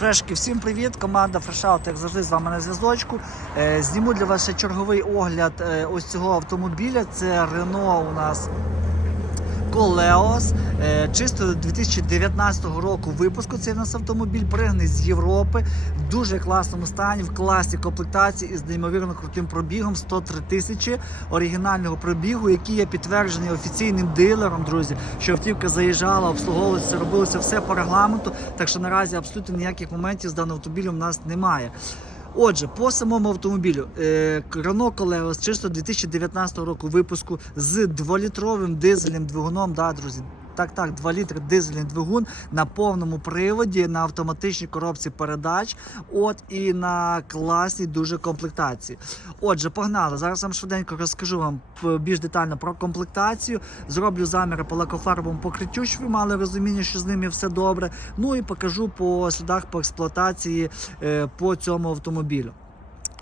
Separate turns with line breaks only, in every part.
Фрешки, всім привіт! Команда Фрешаут, як завжди, з вами на зв'язочку. Е, Зніму для вас ще черговий огляд е, ось цього автомобіля. Це Renault у нас Колеос. Е, Чисто 2019 року випуску цей у нас автомобіль пригнаний з Європи в дуже класному стані, в класній комплектації із неймовірно крутим пробігом 103 тисячі оригінального пробігу, який є підтверджений офіційним дилером, друзі, що автівка заїжджала, обслуговувалася, робилося все по регламенту. Так що наразі абсолютно ніяких моментів з даним автомобілем у нас немає. Отже, по самому автомобілю е, Renault Koleos чисто 2019 року випуску з 2-літровим дизельним двигуном. Да, друзі, так, так, 2 літри дизельний двигун на повному приводі, на автоматичній коробці передач. От і на класній дуже комплектації. Отже, погнали. Зараз вам швиденько розкажу вам більш детально про комплектацію. Зроблю заміри по лакофарбовому покриттю, щоб ви мали розуміння, що з ними все добре. Ну і покажу по слідах по експлуатації е, по цьому автомобілю.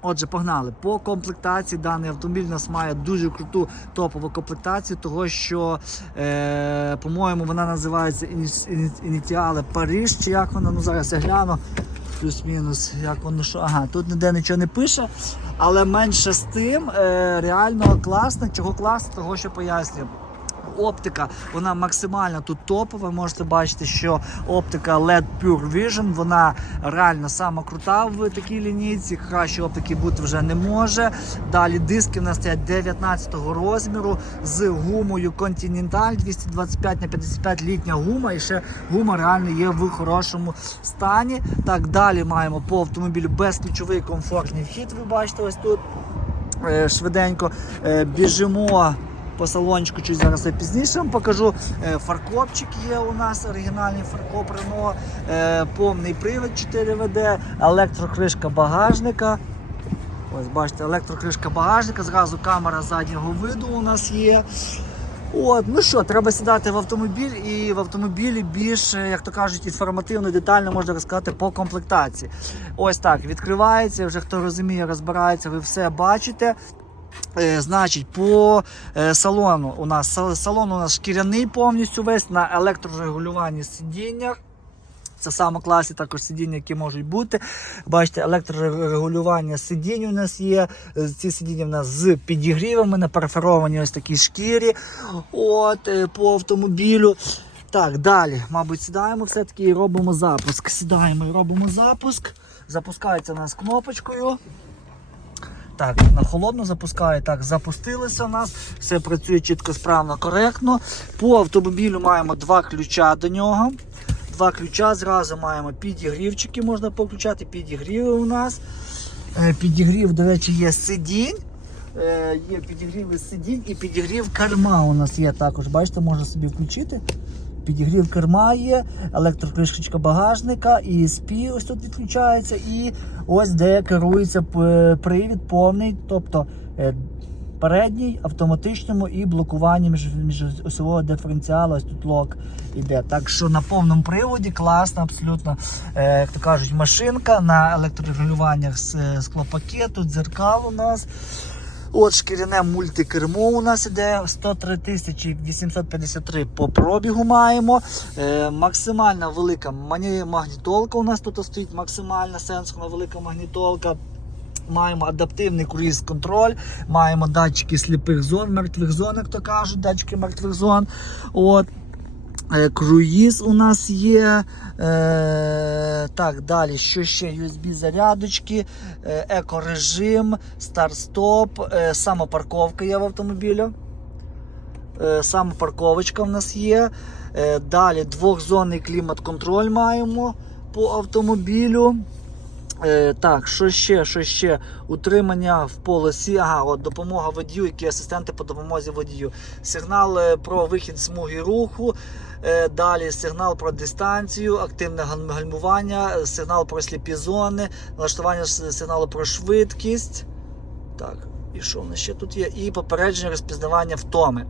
Отже, погнали. По комплектації даний автомобіль у нас має дуже круту топову комплектацію, того що, е, по-моєму, вона називається іні- іні- ініціали Париж, чи як вона, ну зараз я гляну. Плюс-мінус, як воно що. Ага, тут ніде нічого не пише. Але менше з тим, е, реально класно. Чого класно, того що пояснюю. Оптика, вона максимально тут топова. Можете бачити, що оптика LED Pure Vision, вона реально сама крута в такій лінійці. Краще оптики бути вже не може. Далі диски в нас стоять 19 розміру з гумою Continental 225 на 55 літня гума. І ще гума реально є в хорошому стані. Так, далі маємо по автомобілю безключовий комфортний вхід. Ви бачите, ось тут Е, швиденько е, біжимо по салончику, чуть зараз я пізніше вам покажу. Е, Фаркопчик є у нас, оригінальний фаркоп Renault, е, повний привід 4WD, електрокришка багажника. Ось бачите, електрокришка багажника, зразу камера заднього виду у нас є. От, ну що, треба сідати в автомобіль, і в автомобілі більш, е, як то кажуть, інформативно, детально можна розказати по комплектації. Ось так відкривається. Вже хто розуміє, розбирається, ви все бачите. Е, значить, по е, салону у нас салон у нас шкіряний повністю весь на електрорегулюванні сидіннях. Це саме класні також сидіння, які можуть бути. Бачите, електрорегулювання сидінь у нас є. Е, Ці сидіння в нас з підігрівами на перфорованій ось такій шкірі. От, по автомобілю. Так, далі, мабуть, сідаємо все-таки і робимо запуск. Сідаємо і робимо запуск. Запускається у нас кнопочкою. Так, на холодно запускає. Так, запустилося у нас. Все працює чітко, справно, коректно. По автомобілю маємо два ключа до нього. Два ключа. Зразу маємо підігрівчики, можна включати. Підігріви у нас. Е, Підігрів, до речі, є сидінь. Е, Є підігрів сидінь і підігрів керма у нас є також. Бачите, можна собі включити. Підігрів керма є, електрокришечка багажника, і ESP ось тут відключається, і ось де керується привід повний, тобто е, передній, автоматичному і блокування між, міжосьового диференціалу, ось тут лок іде. Так що на повному приводі класна, абсолютно, е, як то кажуть, машинка на електрорегулюваннях з склопакету, дзеркал у нас. От шкіряне мультикермо у нас іде 103 тисячі 853 по пробігу маємо. Е, максимальна велика магнітолка у нас тут стоїть, максимальна сенсорна велика магнітолка. Маємо адаптивний круїз-контроль, маємо датчики сліпих зон, мертвих зон, як то кажуть, датчики мертвих зон. От. Круїз у нас є. Е, так, далі, що ще? USB зарядочки, е, екорежим, старт-стоп, е, самопарковка є в автомобілі. Е, самопарковочка в нас є. Е, далі двохзонний клімат-контроль маємо по автомобілю. Е, так, що ще, що ще? Утримання в полосі. Ага, от допомога водію, які асистенти по допомозі водію. Сигнал е, про вихід смуги руху. Е, далі сигнал про дистанцію, активне гальмування, е, сигнал про сліпі зони, налаштування сигналу про швидкість. Так, і що в нас ще тут є? І попередження розпізнавання втоми.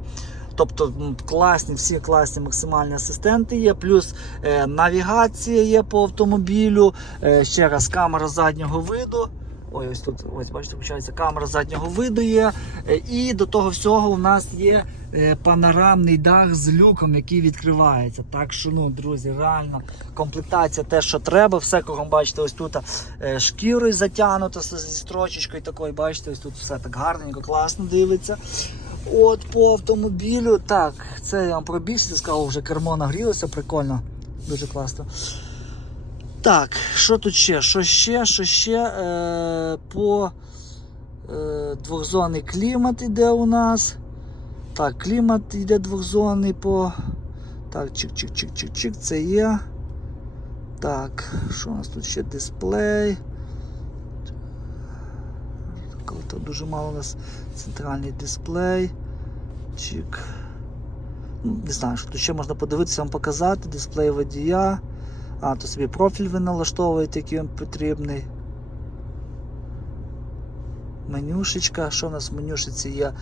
Тобто класні, всі класні максимальні асистенти є, плюс е, навігація є по автомобілю, е, ще раз камера заднього виду. Ой, ось тут, ось бачите, включається камера заднього виду є. Е, І до того всього у нас є е, панорамний дах з люком, який відкривається. Так що, ну, друзі, реально комплектація те, що треба. Все кругом бачите, ось тут е, шкірою затягнуто зі строчечкою такою. Бачите, ось тут все так гарненько, класно дивиться. От по автомобілю. Так, це я вам пробігся, сказав, вже кермо нагрілося, прикольно, дуже класно. Так, що тут ще? Що ще? Що ще? Е, по е, двохзонний клімат іде у нас. Так, клімат йде двохзонний по. Так, чик-чик-чик-чик-чик, це є. Так, що у нас тут ще дисплей? То дуже мало у нас центральний дисплей. Чик. Ну, Не знаю, що тут ще можна подивитися, вам показати. Дисплей водія. А, то собі профіль ви налаштовуєте, який вам потрібний. Менюшечка. Що у нас в менюшечці є?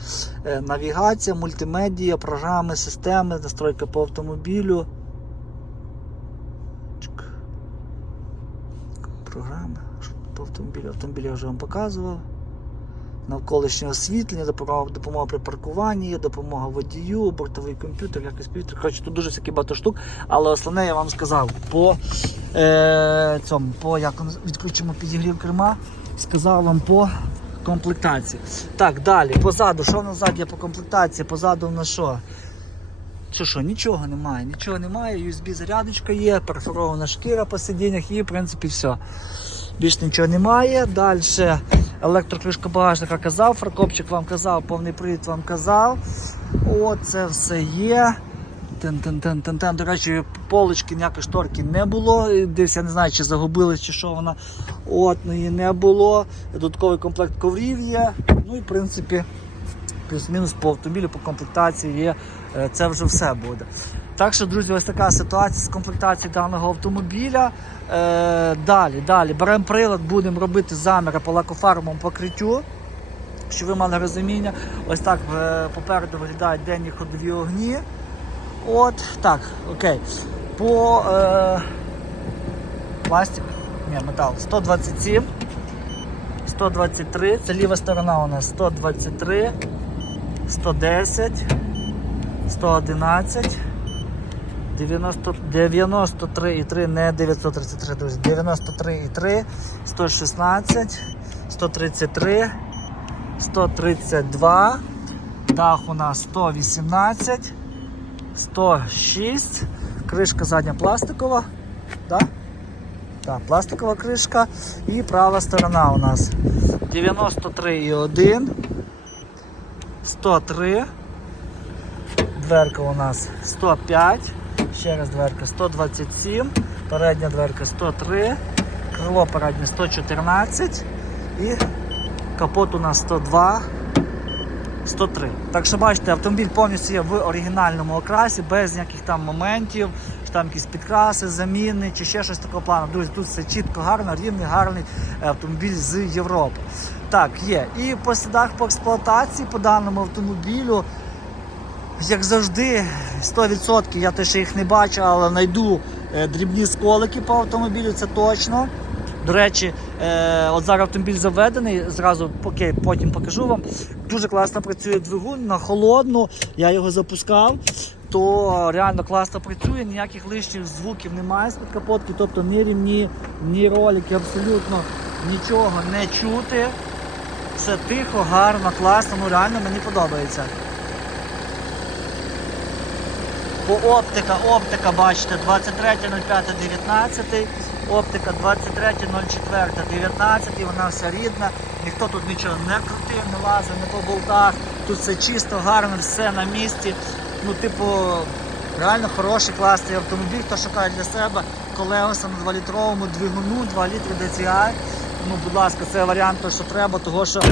Е, навігація, мультимедія, програми, системи, настройка по автомобілю. Програми. Що по автомобілю? Автомобіль я вже вам показував. Навколишнє освітлення, допомога, допомога при паркуванні, допомога водію, бортовий комп'ютер, якийсь комп'ютер. Коротше, тут дуже всякі багато штук, але основне я вам сказав по е, цьому, по як відключимо підігрів керма, сказав вам по комплектації. Так, далі, позаду, що в нас ззаді по комплектації? Позаду в нас що? Що що, нічого немає, нічого немає, USB зарядочка є, перфорована шкіра по сидіннях і в принципі все. Більш нічого немає. Далі електрокришка багажника казав, фаркопчик вам казав, повний привід вам казав. О, це все є. Тен-тен-тен-тен-тен. До речі, полочки ніякої шторки не було. Десь я не знаю, чи загубили, чи що вона. От, ну її не було. Додатковий комплект коврів є. Ну і в принципі, плюс-мінус по автомобілю, по комплектації є. Е, Це вже все буде. Так що, друзі, ось така ситуація з комплектацією даного автомобіля. Е, далі, далі. Беремо прилад, будемо робити заміри по лакофарбовому покриттю. Щоб ви мали розуміння, ось так е, попереду виглядають денні ходові огні. От так, окей. По е, пластик, ні, метал 127, 123, це ліва сторона у нас 123, 110, 111. 90, 93,3, не 933, друзі, 93,3, 116, 133, 132, дах у нас 118, 106, кришка задня пластикова, да? Так, пластикова кришка. І права сторона у нас 93,1, 103, дверка у нас 105, ще раз дверка 127, передня дверка 103, крило переднє 114 і капот у нас 102, 103. Так що бачите, автомобіль повністю є в оригінальному окрасі, без ніяких там моментів, що там якісь підкраси, заміни чи ще щось такого плану. Друзі, тут все чітко, гарно, рівний, гарний автомобіль з Європи. Так, є. І по слідах по експлуатації по даному автомобілю як завжди, 100% я теж їх не бачу, але знайду е, дрібні сколики по автомобілю, це точно. До речі, е, от зараз автомобіль заведений, зразу поки потім покажу вам. Дуже класно працює двигун на холодну. Я його запускав, то реально класно працює, ніяких лишніх звуків немає з-під капотки, тобто ні рівні, ні ролики, абсолютно нічого не чути. Все тихо, гарно, класно, ну реально мені подобається. По оптика, оптика, бачите, 23.05.19, оптика 23.04.19, вона вся рідна, ніхто тут нічого не крутив, не лазив, не по болтах, тут все чисто, гарно, все на місці. Ну, типу, реально хороший, класний автомобіль, хто шукає для себе колеса на 2-літровому двигуну, 2 літри DCI. Ну, будь ласка, це варіант, то, що треба, того що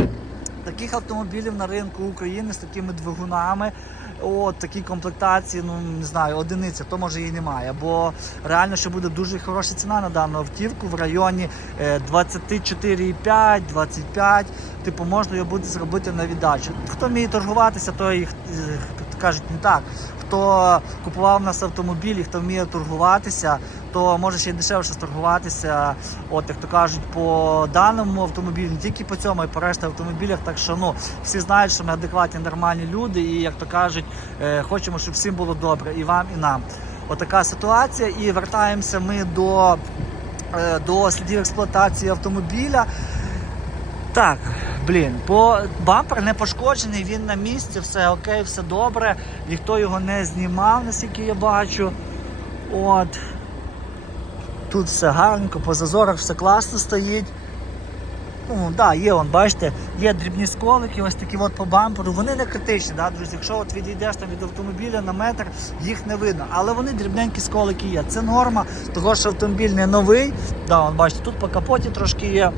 таких автомобілів на ринку України з такими двигунами. От такі комплектації, ну не знаю, одиниця, то може її немає. Бо реально, що буде дуже хороша ціна на дану автівку в районі е, 24,5, 25. Типу, можна його буде зробити на віддачу. Хто вміє торгуватися, то їх е, кажуть не так. Хто купував у нас автомобілі, хто вміє торгуватися, то може ще й дешевше торгуватися, от як то кажуть, по даному автомобілю, не тільки по цьому, а й по решті автомобілях. Так що ну всі знають, що ми адекватні, нормальні люди, і як то кажуть, е, хочемо, щоб всім було добре, і вам, і нам. Отака ситуація. І вертаємося ми до, е, до слідів експлуатації автомобіля. Так, блін, по бампер не пошкоджений, він на місці, все окей, все добре. Ніхто його не знімав, наскільки я бачу. От. Тут все гарненько, по зазорах все класно стоїть. Ну, да, є, он, бачите, є дрібні сколики, ось такі от по бамперу. Вони не критичні, да, друзі. Якщо от відійдеш там від автомобіля на метр, їх не видно. Але вони дрібненькі сколики є. Це норма, того що автомобіль не новий. Да, он, бачите, тут по капоті трошки є.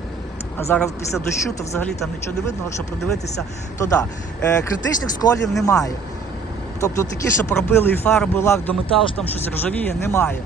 А зараз після дощу, то взагалі там нічого не видно, якщо придивитися, то да. Е, критичних сколів немає. Тобто такі, що пробили і фарби, лак до металу, що там щось ржавіє, немає.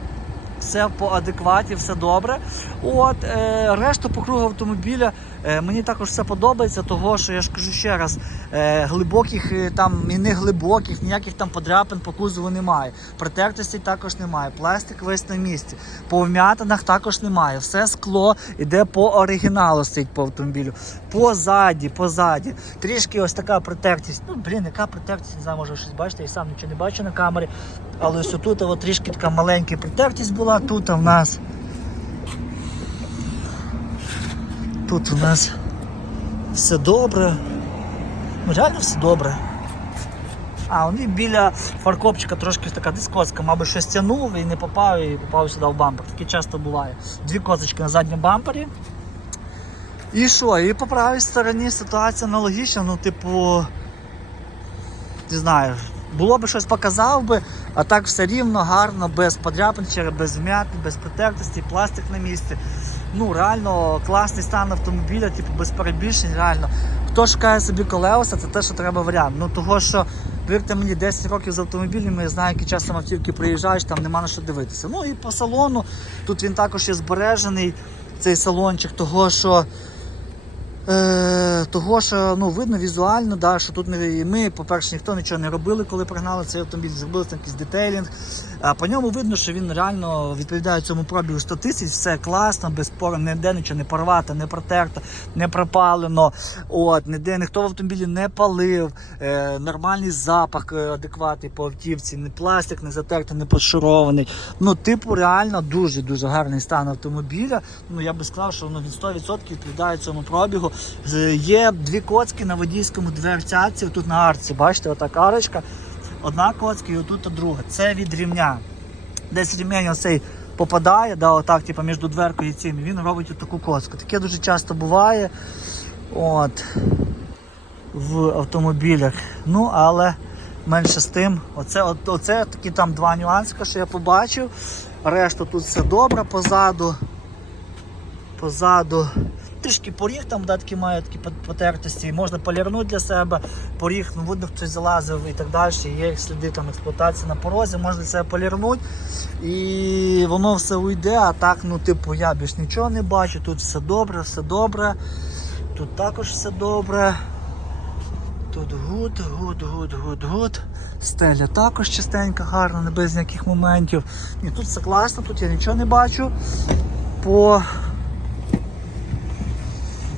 Все по адекваті, все добре. От е, решту по кругу автомобіля е, мені також все подобається, того що я ж кажу ще раз, е, глибоких е, там і не глибоких, ніяких там подряпин по кузову немає. Протертостей також немає. Пластик весь на місці. По вм'ятинах також немає. Все скло іде по оригіналу стоїть по автомобілю. Позаді, позаді. Трішки ось така протертість. Ну, блін, яка протертість, не знаю, може щось бачите, я сам нічого не бачу на камері. Але ось тут от трішки така маленька протертість була. Тут у нас. Тут у нас все добре. Ну, реально все добре. А, вони біля фаркопчика трошки така дискоска, мабуть, щось тягнув і не попав, і попав сюди в бампер. Таке часто буває. Дві козочки на задньому бампері. І що? І по правій стороні ситуація аналогічна, ну, типу, не знаю, було би щось показав би, а так все рівно, гарно, без подряпин, без вмятин, без протертості, пластик на місці. Ну, реально класний стан автомобіля, типу, без перебільшень, реально. Хто шукає собі колеса, це те, що треба варіант. Ну того що, повірте мені, 10 років з автомобілями, я знаю, які часом автівки приїжджаєш, там нема на що дивитися. Ну і по салону, тут він також є збережений, цей салончик, того що. Е, того, що ну, видно візуально, да, що тут не, ми, по-перше, ніхто нічого не робили, коли пригнали цей автомобіль, зробили там якийсь детейлінг. А по ньому видно, що він реально відповідає цьому пробігу 100 тисяч, все класно, без спору, ніде нічого не порвато, не протерто, не пропалено. От, ніде ніхто в автомобілі не палив, е, нормальний запах е, адекватний по автівці, не пластик не затертий, не пошурований. Ну, типу, реально дуже-дуже гарний стан автомобіля. Ну, я би сказав, що ну, він 100% відповідає цьому пробігу. З- Є дві коцки на водійському дверцятці, тут на арці, бачите, отак арочка. Одна коцка і отут друга. Це від рівня. Десь рівень оцей попадає, да, отак, типу, між дверкою і цим, він робить таку коцку. Таке дуже часто буває. От в автомобілях. Ну, але менше з тим. Оце, от, оце такі там два нюансика, що я побачив. Решта тут все добре позаду. Позаду. Трішки поріг там да, такі має такі потертості, можна полірнути для себе, поріг, ну видно, хтось залазив і так далі. Є сліди там експлуатації на порозі, можна це полірнути і воно все уйде, а так, ну, типу, я більш нічого не бачу, тут все добре, все добре. Тут також все добре. Тут гуд, гуд, гуд, гуд, гуд. Стеля також чистенька, гарна, не без ніяких моментів. Ні, тут все класно, тут я нічого не бачу. По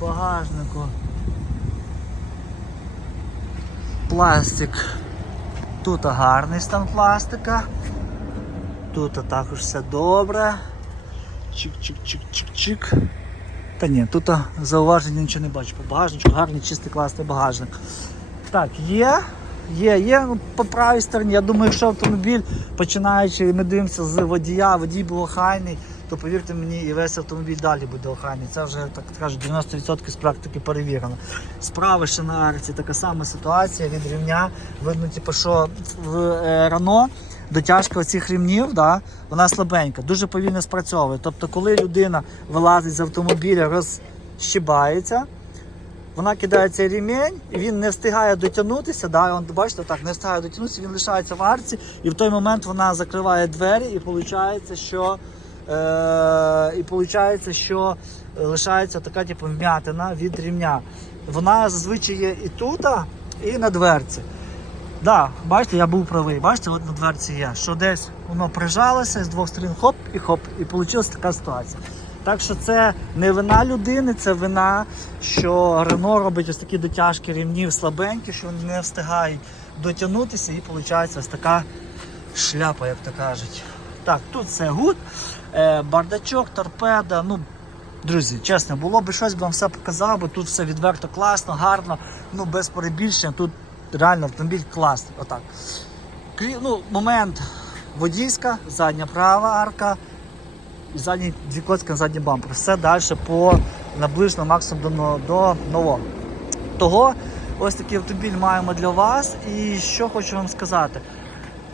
багажнику. Пластик. Тут гарний стан пластика. Тут також все добре. Чик-чик-чик-чик-чик. Та ні, тут а, зауважень нічого не бачу. По багажничку гарний, чистий, класний багажник. Так, є. Є, є ну, по правій стороні. Я думаю, якщо автомобіль, починаючи, ми дивимося з водія, водій був охайний, то повірте мені, і весь автомобіль далі буде охайний. Це вже так кажуть, 90% з практики перевірено. Справа ще на арці така сама ситуація від рівня. Видно, типу, що в е, Рено дотяжка цих рівнів, да, вона слабенька, дуже повільно спрацьовує. Тобто, коли людина вилазить з автомобіля, розщибається, вона кидає цей і він не встигає дотягнутися. Да, он, бачите, так, не встигає дотягнутися, він лишається в арці, і в той момент вона закриває двері, і виходить, що, е, і виходить, що лишається така типу, вм'ятина від рівня. Вона зазвичай є і тут, і на дверці. Да, бачите, я був правий. Бачите, от на дверці є, що десь воно прижалося з двох сторін, хоп і хоп, і вийшла така ситуація. Так що це не вина людини, це вина, що Рено робить ось такі дотяжки рівнів слабенькі, що вони не встигають дотягнутися, і виходить ось така шляпа, як то кажуть. Так, тут все гуд, бардачок, торпеда. Ну, друзі, чесно, було б щось, б вам все показав, бо тут все відверто класно, гарно, ну без перебільшення. Тут реально автомобіль класний. Отак. Ну, момент водійська, задня права арка і задній дві на задній бампер. Все далі по наближено максимум до, до нового. Того ось такий автомобіль маємо для вас. І що хочу вам сказати.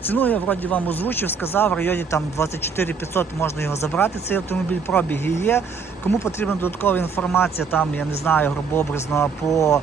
Ціну я вроді вам озвучив, сказав, в районі там 24 500 можна його забрати. Цей автомобіль пробіги є. Кому потрібна додаткова інформація, там я не знаю, грубообразно по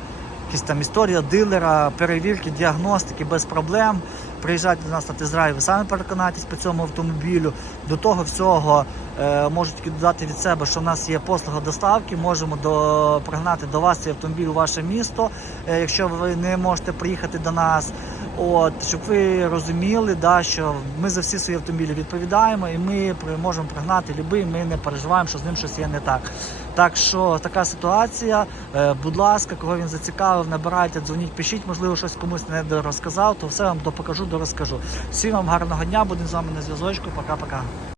якісь там історія дилера, перевірки, діагностики без проблем. Приїжджайте до нас на тест-драйв, ви самі переконайтесь по цьому автомобілю. До того всього е, можу тільки додати від себе, що в нас є послуга доставки. Можемо до, пригнати до вас цей автомобіль у ваше місто, е, якщо ви не можете приїхати до нас. От, щоб ви розуміли, да, що ми за всі свої автомобілі відповідаємо і ми можемо пригнати любий, ми не переживаємо, що з ним щось є не так. Так що така ситуація. Е, будь ласка, кого він зацікавив, набирайте, дзвоніть, пишіть, можливо, щось комусь не розказав, то все вам допокажу, дорозкажу. Всім вам гарного дня, будемо з вами на зв'язочку. Пока-пока.